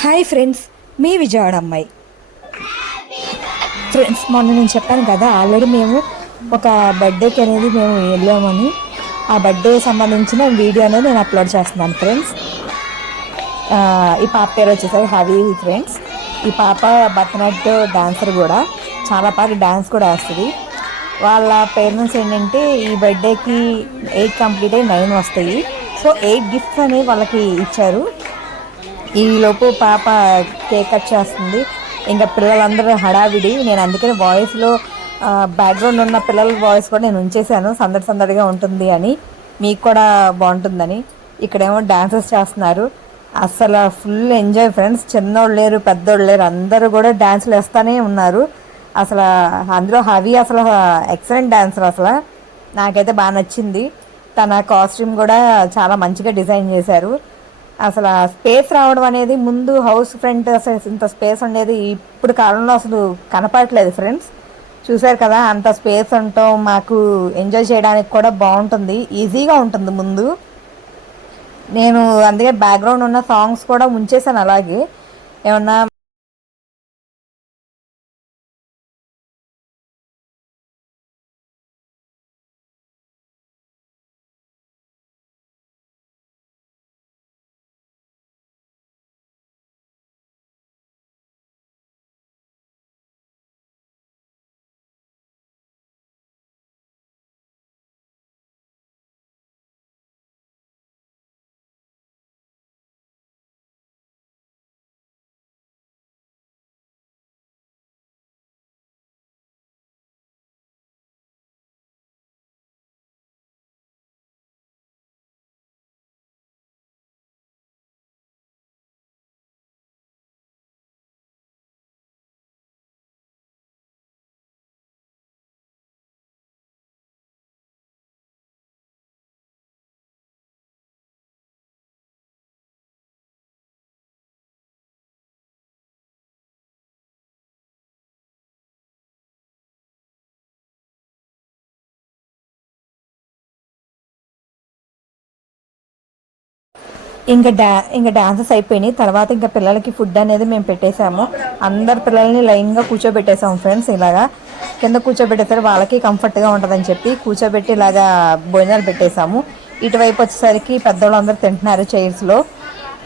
Hi friends మీ విజయవాడ అమ్మాయి. Friends మొన్న నేను చెప్పాను కదా ఆల్రెడీ మేము ఒక బర్త్డేకి అనేది మేము వెళ్ళామని. ఆ బర్త్డే సంబంధించిన వీడియో అనేది నేను అప్లోడ్ చేస్తున్నాను ఫ్రెండ్స్. ఈ పాప పేరు వచ్చేసరికి హవీ ఫ్రెండ్స్. ఈ పాప భరతనాట్యం డాన్సర్ కూడా చాలా బాగా డాన్స్ కూడా వేస్తుంది. వాళ్ళ పేరెంట్స్ ఏంటంటే ఈ బర్త్డేకి ఎయిట్ కంప్లీట్ అయ్యి నైన్ వస్తాయి. సో ఎయిట్ గిఫ్ట్స్ అనేవి వాళ్ళకి ఇచ్చారు. ఈ పాప కేక్ కట్ చేస్తుంది. ఇంకా పిల్లలందరూ హడావిడి. నేను అందుకని వాయిస్లో బ్యాక్గ్రౌండ్ ఉన్న పిల్లల వాయిస్ కూడా నేను ఉంచేసాను సందడి సందడిగా ఉంటుంది అని. మీకు కూడా బాగుంటుందని. ఇక్కడేమో డాన్సెస్ చేస్తున్నారు. అసలు ఫుల్ ఎంజాయ్ ఫ్రెండ్స్ చిన్నోళ్ళు లేరు పెద్దోళ్ళు లేరు. అందరూ కూడా డ్యాన్సులు వేస్తూనే ఉన్నారు. అసలు అందులో హవి అసలు ఎక్సలెంట్ డ్యాన్సర్ అసలు. నాకైతే బాగా నచ్చింది. తన కాస్ట్యూమ్ కూడా చాలా మంచిగా డిజైన్ చేశారు. అసలు ఆ స్పేస్ రావడం అనేది ముందు హౌస్ ఫ్రంట్ అసలు ఇంత స్పేస్ ఉండేది ఇప్పుడు కాలంలో అసలు కనపడట్లేదు ఫ్రెండ్స్. చూసారు కదా అంత స్పేస్ ఉండటం మాకు ఎంజాయ్ చేయడానికి కూడా బాగుంటుంది ఈజీగా ఉంటుంది ముందు. నేను అందుకే బ్యాక్గ్రౌండ్ ఉన్న సాంగ్స్ కూడా ఉంచేసాను అలాగే. ఏమన్నా ఇంకా డా ఇంకా డాన్సెస్ అయిపోయినాయి. తర్వాత ఇంకా పిల్లలకి ఫుడ్ అనేది మేము పెట్టేశాము అందరు పిల్లల్ని లైన్గా కూర్చోబెట్టేసాము ఫ్రెండ్స్ ఇలాగా. కింద కూర్చోబెట్టేసరికి వాళ్ళకి కంఫర్ట్గా ఉంటుందని చెప్పి కూర్చోబెట్టి ఇలాగా భోజనాలు పెట్టేశాము ఇటువైపు వచ్చేసరికి పెద్దవాళ్ళు అందరూ తింటున్నారు చైర్స్లో.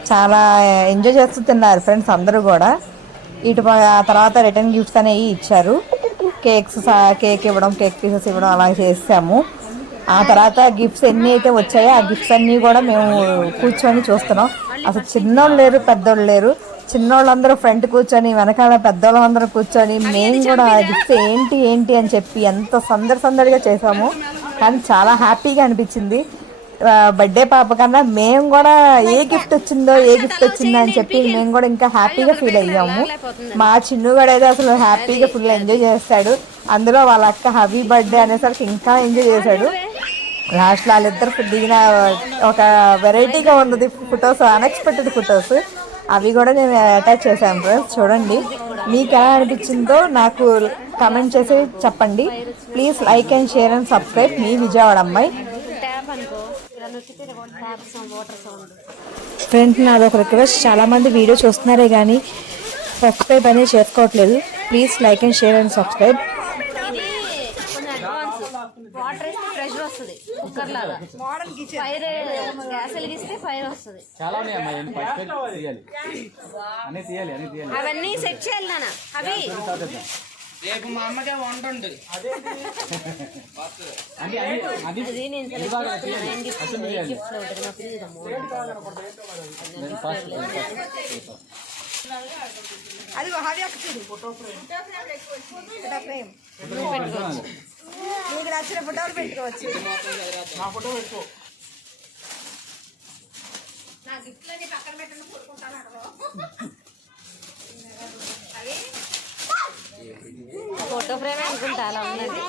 చాలా ఎంజాయ్ చేస్తూ తిన్నారు ఫ్రెండ్స్ అందరూ కూడా. ఇటు తర్వాత రిటర్న్ గిఫ్ట్స్ అనేవి ఇచ్చారు. కేక్స్ కేక్ ఇవ్వడం కేక్ పీసెస్ ఇవ్వడం అలా చేసాము. ఆ తర్వాత గిఫ్ట్స్ ఎన్ని అయితే వచ్చాయో ఆ గిఫ్ట్స్ అన్నీ కూడా మేము కూర్చొని చూస్తున్నాం. అసలు చిన్నోళ్ళు లేరు పెద్దోళ్ళు లేరు. చిన్నోళ్ళందరూ ఫ్రంట్ కూర్చొని వెనకాల పెద్దోళ్ళందరూ కూర్చొని మేము కూడా ఆ గిఫ్ట్స్ ఏంటి ఏంటి అని చెప్పి ఎంత సందడి సందడిగా చేసాము కానీ చాలా హ్యాపీగా అనిపించింది. బర్త్డే పాప కన్నా మేము కూడా ఏ గిఫ్ట్ వచ్చిందో ఏ గిఫ్ట్ వచ్చిందో అని చెప్పి మేము కూడా ఇంకా హ్యాపీగా ఫీల్ అయ్యాము. మా చిన్నుగాడు అయితే అసలు హ్యాపీగా ఫుల్ ఎంజాయ్ చేస్తాడు. అందులో వాళ్ళ అక్క హబీ బర్త్డే అనేసరికి ఇంకా ఎంజాయ్ చేశాడు. లాస్ట్లో వాళ్ళిద్దరు దిగిన ఒక వెరైటీగా ఉన్నది ఫొటోస్ అన్ఎక్స్పెక్టెడ్ ఫొటోస్. అవి కూడా నేను అటాచ్ చేశాను ఫ్రెండ్స్ చూడండి. మీకు ఎలా అనిపించిందో నాకు కమెంట్ చేసి చెప్పండి. Please like and share and subscribe మీ విజయవాడ అమ్మాయి. ట్యాప్ ఫ్రెండ్ నాది ఒక రిక్వెస్ట్ చాలామంది వీడియో చూస్తున్నారే కానీ సబ్స్క్రైబ్ అనేది చేసుకోవట్లేదు. Please like and share and subscribe water వేస్తే ప్రెషర్ వస్తుంది కుక్కర్ లాగా ఫైర్ గ్యాస్ వెలిగిస్తే ఫైర్ వస్తుంది. చాలా ఉన్నాయి అమ్మా ఎన్ని ఫస్ట్ తీయాలి. అన్నీ తీయాలి అన్నీ తీయాలి. అవన్నీ సెట్ చేయాలి నాన్న. అవి. రేపు మా అమ్మకే వంట అది అది నేను సెలెక్ట్ చేస్తున్నాను ఏం గిఫ్ట్ ఏ గిఫ్ట్ ఉంటుంది మా పిల్లలు ఫస్ట్ అది హరి అక్క చూడు ఫోటో ఫ్రేమ్. ఫోటో ఫ్రేమ్ నీకు నచ్చిన ఫోటోలు పెట్టుకోవచ్చు. నా ఫోటో పెట్టుకో. నా గిఫ్ట్లని పక్కన పెట్టండి కొట్టుకుంటాను ఫోటో ఫ్రేమ్ అనుకుంటా అలా ఉన్నది.